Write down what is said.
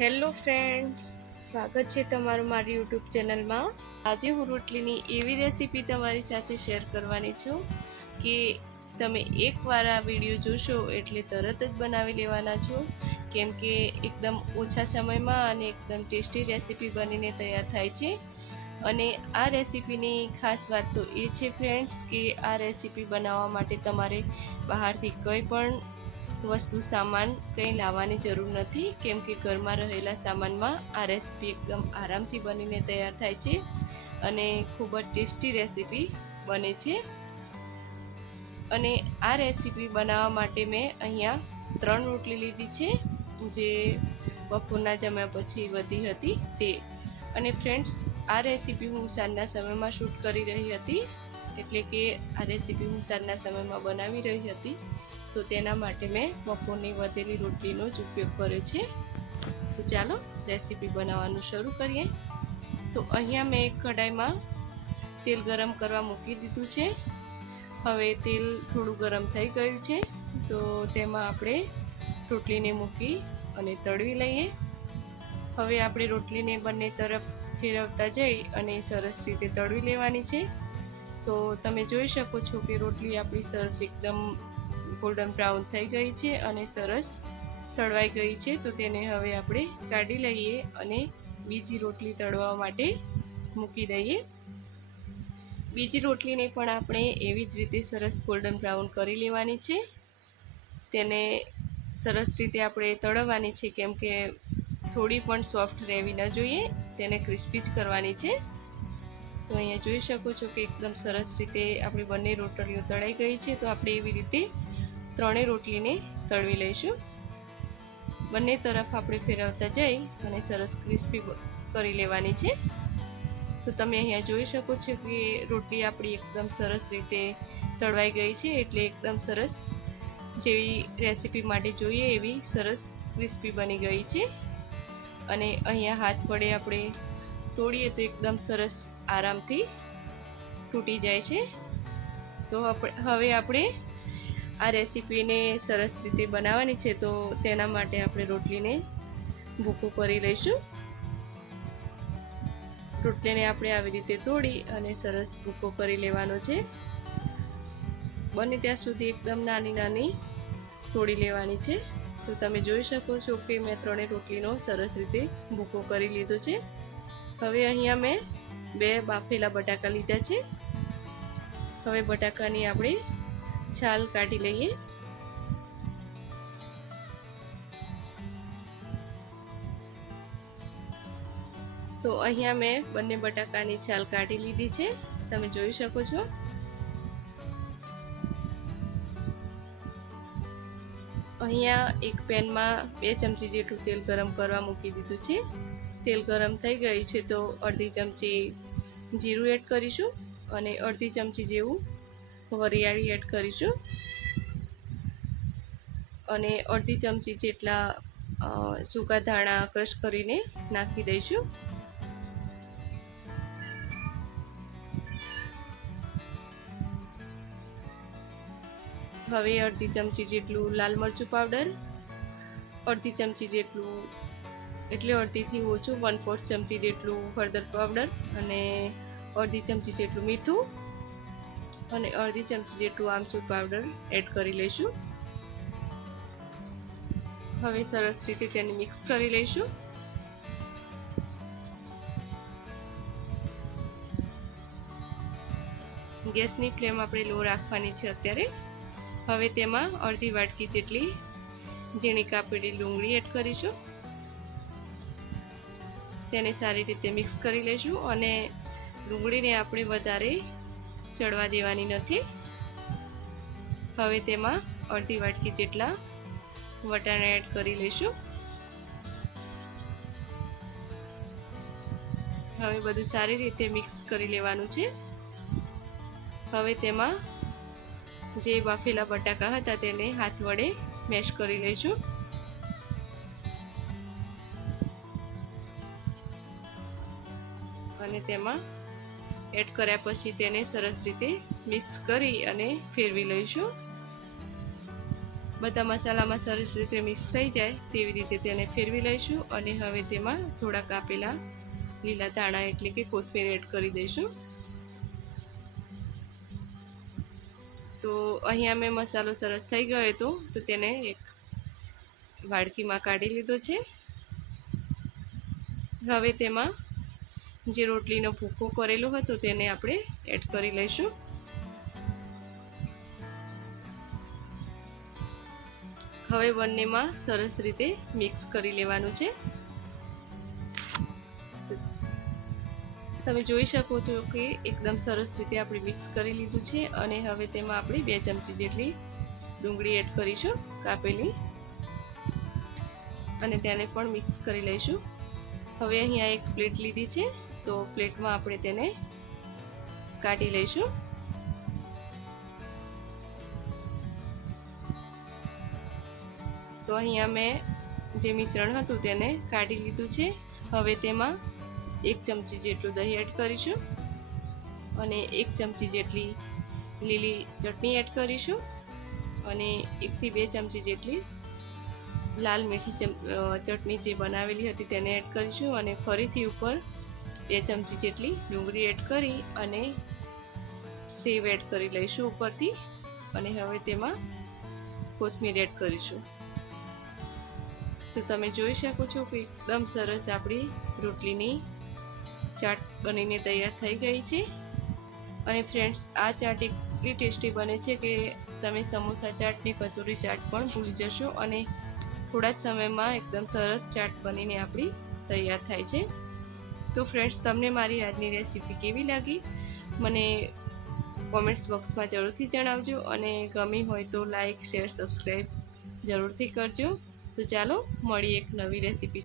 Hello friends, સ્વાગત છે તમારું મારી યુટ્યુબ ચેનલમાં. આજે હું રોટલીની એવી રેસીપી તમારી સાથે શેર કરવાની છું કે તમે એકવાર આ વીડિયો જોશો એટલે તરત જ બનાવી લેવાના છો. કેમ કે એકદમ ઓછા સમયમાં અને એકદમ ટેસ્ટી રેસીપી બનીને તૈયાર થાય છે. અને આ રેસીપીની ખાસ વાત તો એ છે ફ્રેન્ડ્સ કે આ રેસીપી બનાવવા માટે તમારે બહારથી કંઈ પણ વસ્તુ સામાન કંઈ લાવવાની જરૂર નથી, કેમ કે ઘરમાં રહેલા સામાનમાં આ રેસીપી એકદમ આરામથી બનીને તૈયાર થાય છે અને ખૂબ જ ટેસ્ટી રેસીપી બને છે. અને આ રેસીપી બનાવવા માટે મેં અહીંયા ત્રણ રોટલી લીધી છે, જે બપોરના જમ્યા પછી વધી હતી તે. અને ફ્રેન્ડ્સ, આ રેસીપી હું સાંજના સમયમાં શૂટ કરી રહી હતી, એટલે કે આ રેસીપી હું સાંજના સમયમાં બનાવી રહી હતી. તો તેના માટે મેં બપોરની વધેલી રોટલીનો જ ઉપયોગ કર્યો છે. તો ચાલો રેસીપી બનાવવાનું શરૂ કરીએ. તો અહીંયા મેં એક કઢાઈમાં તેલ ગરમ કરવા મૂકી દીધું છે. હવે તેલ થોડું ગરમ થઈ ગયું છે. તો તેમાં આપણે રોટલીને મૂકી અને તળવી લઈએ. હવે આપણે રોટલીને બંને તરફ ફેરવતા જઈ અને સરસ રીતે તળવી લેવાની છે. તો તમે જોઈ શકો છો કે રોટલી આપણી સરસ એકદમ ગોલ્ડન બ્રાઉન થઈ ગઈ છે અને સરસ તળવાઈ ગઈ છે. તો તેને હવે આપણે કાઢી લઈએ અને બીજી રોટલી તળવા માટે મૂકી દઈએ. બીજી રોટલીને પણ આપણે એવી જ રીતે સરસ ગોલ્ડન બ્રાઉન કરી લેવાની છે. તેને સરસ રીતે આપણે તળવાની છે કેમ કે થોડી પણ સોફ્ટ રહેવી ન જોઈએ. તેને ક્રિસ્પી જ કરવાની છે. તો અહીંયા જોઈ શકો છો કે એકદમ સરસ રીતે આપણી બંને રોટલીઓ તળાઈ ગઈ છે. તો આપણે એવી રીતે ત્રણેય રોટલીને તળવી લઈશું. બંને તરફ આપણે ફેરવતા જઈ અને સરસ ક્રિસ્પી કરી લેવાની છે. તો તમે અહીંયા જોઈ શકો છો કે રોટલી આપણી એકદમ સરસ રીતે તળવાઈ ગઈ છે એટલે એકદમ સરસ જેવી રેસીપી માટે જોઈએ એવી સરસ ક્રિસ્પી બની ગઈ છે. અને અહીંયા હાથ વડે આપણે તોડીએ તો એકદમ સરસ આરામથી તૂટી જાય છે. તો હવે આપણે આ રેસીપીને સરસ રીતે બનાવવાની છે, તો તેના માટે આપણે રોટલીને ભૂકો કરી લઈશું. રોટલીને આપણે આવી રીતે તોડી અને સરસ ભૂકો કરી લેવાનો છે. બને ત્યાં સુધી એકદમ નાની નાની તોડી લેવાની છે. તો તમે જોઈ શકો છો કે મેં ત્રણેય રોટલીનો સરસ રીતે ભૂકો કરી લીધો છે. હવે અહીંયા મેં બે બાફેલા બટાકા લીધા છે. હવે બટાકાની આપણે છાલ કાઢી લઈએ. તો અહીંયા મેં બંને બટાકાની છાલ કાઢી લીધી છે. તમે જોઈ શકો છો. અહીંયા એક પેનમાં બે ચમચી જેટલું તેલ ગરમ કરવા મૂકી દીધું છે. તેલ ગરમ થઈ ગયું છે તો અડધી ચમચી જીરું એડ કરીશું અને અડધી ચમચી જેવું વરિયાળી એડ કરીશું. અને અડધી ચમચી જેટલા સૂકા ધાણા ક્રશ કરીને નાખી દઈશું. હવે અડધી ચમચી જેટલું લાલ મરચું પાવડર અડધી ચમચી જેટલું, એટલે અડધીથી ઓછું વન ફોર્થ ચમચી જેટલું હળદર પાવડર અને અડધી ચમચી જેટલું મીઠું. અને અડધી ચમચી જેટલું આમચૂર પાવડર એડ કરી લઈશું. હવે સરસ રીતે તેને મિક્સ કરી લઈશું. ગેસની ફ્લેમ આપણે લો રાખવાની છે અત્યારે. હવે તેમાં અડધી વાટકી જેટલી ઝીણી કાપેલી ડુંગળી એડ કરીશું. તેને સારી રીતે મિક્સ કરી લઈશું અને ડુંગળીને આપણે વધારે ચડવા દેવાની નથી. હવે તેમાં અડધી વાટકી જેટલા વટાણા એડ કરી લઈશું. હવે બધું સારી રીતે મિક્સ કરી લેવાનું છે. હવે તેમાં જે બાફેલા બટાકા હતા તેને હાથ વડે મેશ કરી લઈશું. અને તેમાં એડ કર્યા પછી તેને સરસ રીતે મિક્સ કરી અને ફેરવી લઈશું. બધા મસાલામાં સરસ રીતે મિક્સ થઈ જાય તેવી રીતે તેને ફેરવી લઈશું અને હવે તેમાં થોડા કાપેલા લીલા ધાણા એટલે કે કોથમીર એડ કરી દઈશું. તો અહીંયા મેં મસાલો સરસ થઈ ગયો હતો, તો તેને એક વાડકીમાં કાઢી લીધો છે. હવે તેમાં જે રોટલીનો ભૂકો કરેલો હતો તેને આપણે એડ કરી લઈશું. હવે બંનેમાં સરસ રીતે મિક્સ કરી લેવાનું છે. તમે જોઈ શકો છો કે એકદમ સરસ રીતે આપણે મિક્સ કરી લીધું છે અને હવે તેમાં આપણે બે ચમચી જેટલી ડુંગળી એડ કરીશું કાપેલી. અને તેને પણ મિક્સ કરી લઈશું. હવે અહીંયા એક પ્લેટ લીધી છે. તો પ્લેટમાં આપણે તેને કાઢી લઈશું. તો અહીંયા મેં જે મિશ્રણ હતું તેને કાઢી લીધું છે. હવે તેમાં એક ચમચી જેટલું દહીં એડ કરીશું અને એક ચમચી જેટલી લીલી ચટણી એડ કરીશું અને એકથી બે ચમચી જેટલી લાલ મીઠી ચટણી જે બનાવેલી હતી તેને એડ કરીશું અને ફરીથી ઉપર બે ચમચી જેટલી ડુંગળી એડ કરી અને સેવ એડ કરી લઈશું ઉપરથી અને હવે તેમાં કોથમીર એડ કરીશું. તો તમે જોઈ શકો છો કે એકદમ સરસ આપણી રોટલીની ચાટ બનીને તૈયાર થઈ ગઈ છે. અને ફ્રેન્ડ્સ, આ ચાટ એટલી ટેસ્ટી બને છે કે તમે સમોસા ચાટની કચોરી ચાટ પણ ભૂલી જશો અને થોડા જ સમયમાં એકદમ સરસ ચાટ બનીને આપણી તૈયાર થાય છે. તો ફ્રેન્ડ્સ તમને મારી આજની રેસીપી કેવી લાગી? મને કોમેન્ટ્સ બોક્સમાં જરૂરથી જણાવજો અને ગમી હોય તો લાઇક શેર સબસ્ક્રાઈબ જરૂરથી કરજો. તો ચાલો, મળીએ એક નવી રેસીપી